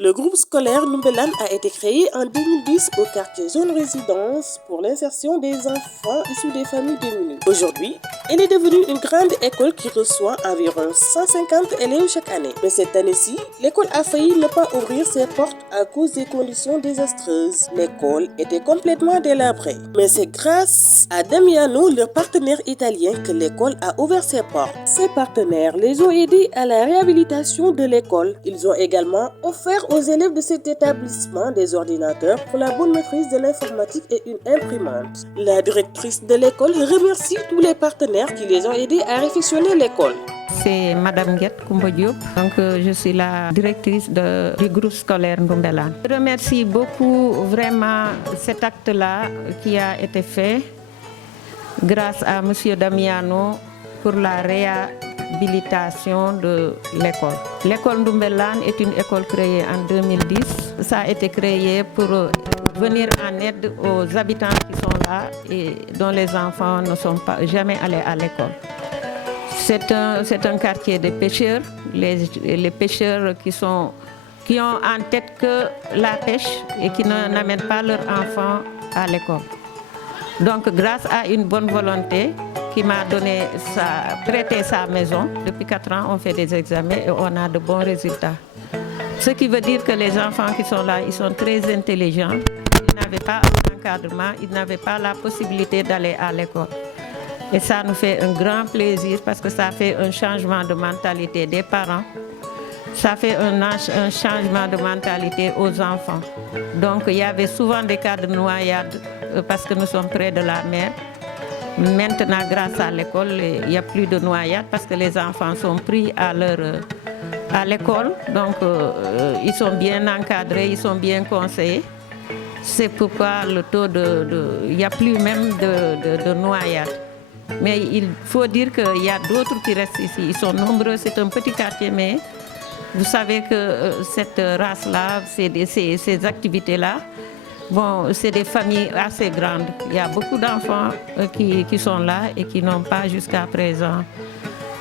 Le groupe scolaire Ndoumbelane a été créé en 2010 au quartier Zone Résidence pour l'insertion des enfants issus des familles démunies. Aujourd'hui, elle est devenue une grande école qui reçoit environ 150 élèves chaque année. Mais cette année-ci, l'école a failli ne pas ouvrir ses portes à cause des conditions désastreuses. L'école était complètement délabrée. Mais c'est grâce à Damiano, leur partenaire italien, que l'école a ouvert ses portes. Ces partenaires les ont aidés à la réhabilitation de l'école. Ils ont également offert aux élèves de cet établissement des ordinateurs pour la bonne maîtrise de l'informatique et une imprimante. La directrice de l'école remercie tous les partenaires qui les ont aidés à réfectionner l'école. C'est Madame Guette Koumba Diop, donc je suis la directrice du groupe scolaire Ndoumbelane. Je remercie beaucoup vraiment cet acte-là qui a été fait grâce à Monsieur Damiano pour la réhabilitation de l'école. L'école Ndoumbelane est une école créée en 2010. Ça a été créé pour venir en aide aux habitants qui sont là et dont les enfants ne sont jamais allés à l'école. C'est un quartier de pêcheurs, les pêcheurs qui ont en tête que la pêche et qui n'amènent pas leurs enfants à l'école. Donc grâce à une bonne volonté qui m'a prêté sa maison, depuis 4 ans on fait des examens et on a de bons résultats. Ce qui veut dire que les enfants qui sont là, ils sont très intelligents, ils n'avaient pas un encadrement, ils n'avaient pas la possibilité d'aller à l'école. Et ça nous fait un grand plaisir parce que ça fait un changement de mentalité des parents. Ça fait un changement de mentalité aux enfants. Donc il y avait souvent des cas de noyade parce que nous sommes près de la mer. Maintenant, grâce à l'école, il n'y a plus de noyade parce que les enfants sont pris à l'école. Donc ils sont bien encadrés, ils sont bien conseillés. C'est pourquoi le taux il n'y a plus même de noyade. Mais il faut dire qu'il y a d'autres qui restent ici. Ils sont nombreux, c'est un petit quartier, mais vous savez que cette race-là, ces activités-là, bon, c'est des familles assez grandes. Il y a beaucoup d'enfants qui sont là et qui n'ont pas jusqu'à présent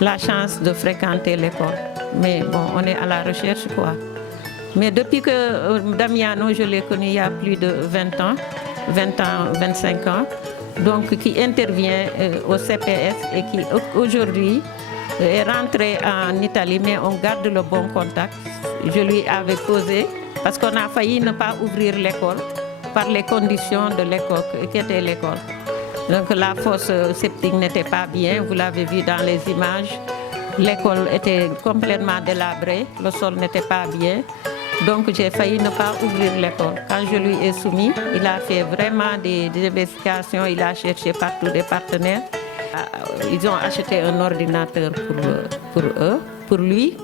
la chance de fréquenter l'école. Mais bon, on est à la recherche, quoi. Mais depuis que Damiano, je l'ai connu il y a plus de 20 ans, 25 ans, donc qui intervient au CPS et qui aujourd'hui est rentré en Italie, mais on garde le bon contact. Je lui avais posé, parce qu'on a failli ne pas ouvrir l'école par les conditions de l'école, qu'était l'école. Donc la fosse septique n'était pas bien, vous l'avez vu dans les images. L'école était complètement délabrée, le sol n'était pas bien. Donc j'ai failli ne pas ouvrir l'école. Quand je lui ai soumis, il a fait vraiment des investigations, il a cherché partout des partenaires. Ils ont acheté un ordinateur pour lui.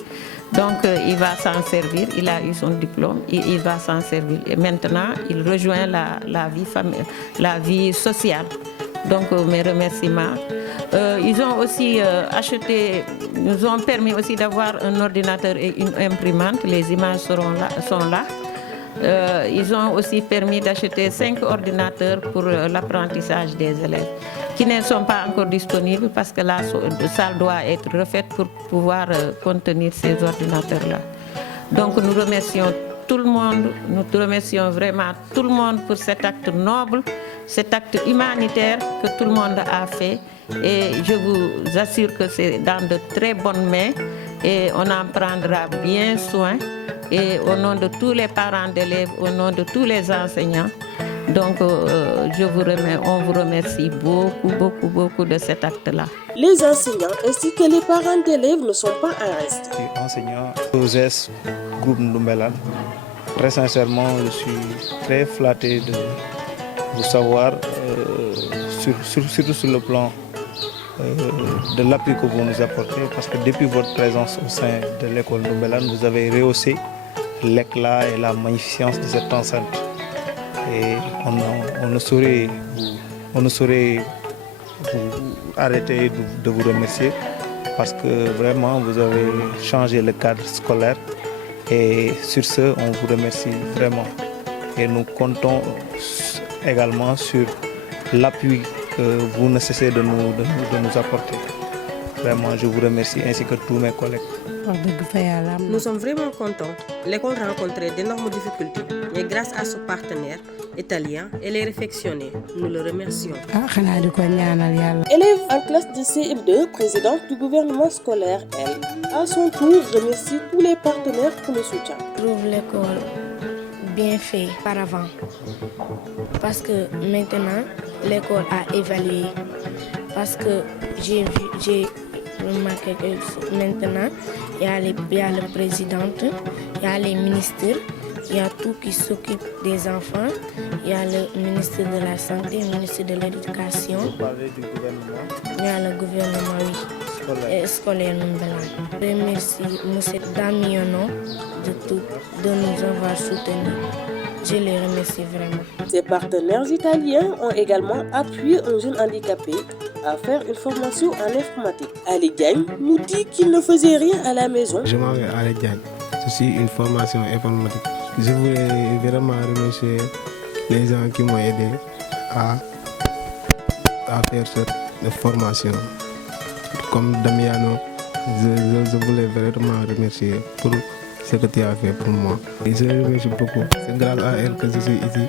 Donc il va s'en servir, il a eu son diplôme, il va s'en servir. Et maintenant, il rejoint la vie sociale. Donc mes remerciements. Ils ont aussi nous ont permis aussi d'avoir un ordinateur et une imprimante. Les images sont là. Ils ont aussi permis d'acheter 5 ordinateurs pour l'apprentissage des élèves qui ne sont pas encore disponibles parce que la salle doit être refaite pour pouvoir contenir ces ordinateurs-là. Donc nous remercions tout le monde, nous remercions vraiment tout le monde pour cet acte noble, cet acte humanitaire que tout le monde a fait. Et je vous assure que c'est dans de très bonnes mains et on en prendra bien soin. Et au nom de tous les parents d'élèves, au nom de tous les enseignants, donc on vous remercie beaucoup de cet acte-là. Les enseignants ainsi que les parents d'élèves ne sont pas en reste. Je suis enseignant au ZES groupe Ndoumbelane. Très sincèrement, je suis très flatté de vous savoir, surtout sur le plan de l'appui que vous nous apportez, parce que depuis votre présence au sein de l'école Ndoumbelane, vous avez rehaussé l'éclat et la magnificence de cette enceinte. Et on ne saurait vous arrêter de vous remercier parce que vraiment vous avez changé le cadre scolaire et sur ce on vous remercie vraiment et nous comptons également sur l'appui que vous ne cessez de nous apporter. Vraiment, je vous remercie ainsi que tous mes collègues. Nous sommes vraiment contents. L'école rencontrait d'énormes difficultés, mais grâce à ce partenaire italien, elle est réfectionnée. Nous le remercions. Élève en classe de CM2, présidente du gouvernement scolaire, elle, à son tour, remercie tous les partenaires pour le soutien. Je trouve l'école bien faite par avant, parce que maintenant, l'école a évalué. Parce que j'ai remarqué que maintenant, il y a le président, il y a les ministres, il y a tout qui s'occupe des enfants, il y a le ministre de la Santé, le ministre de l'Éducation. Vous parlez du gouvernement? Il y a le gouvernement, oui, scolaire Ndoumbelane. Je remercie M. Damiono de nous avoir soutenus. Je les remercie vraiment. Ses partenaires italiens ont également appuyé un jeune handicapé à faire une formation en informatique. Ali Diagne nous dit qu'il ne faisait rien à la maison. Je m'appelle Ali Diagne, je suis une formation informatique. Je voulais vraiment remercier les gens qui m'ont aidé à faire cette formation. Comme Damiano, je voulais vraiment remercier pour ce que tu as fait pour moi. Et je remercie beaucoup. C'est grâce à elle que je suis ici.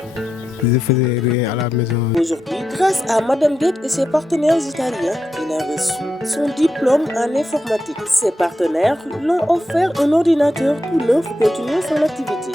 Je ne faisais rien à la maison. Aujourd'hui, grâce à Madame Guette et ses partenaires italiens, il a reçu son diplôme en informatique. Ses partenaires l'ont offert un ordinateur tout neuf pour continuer son activité.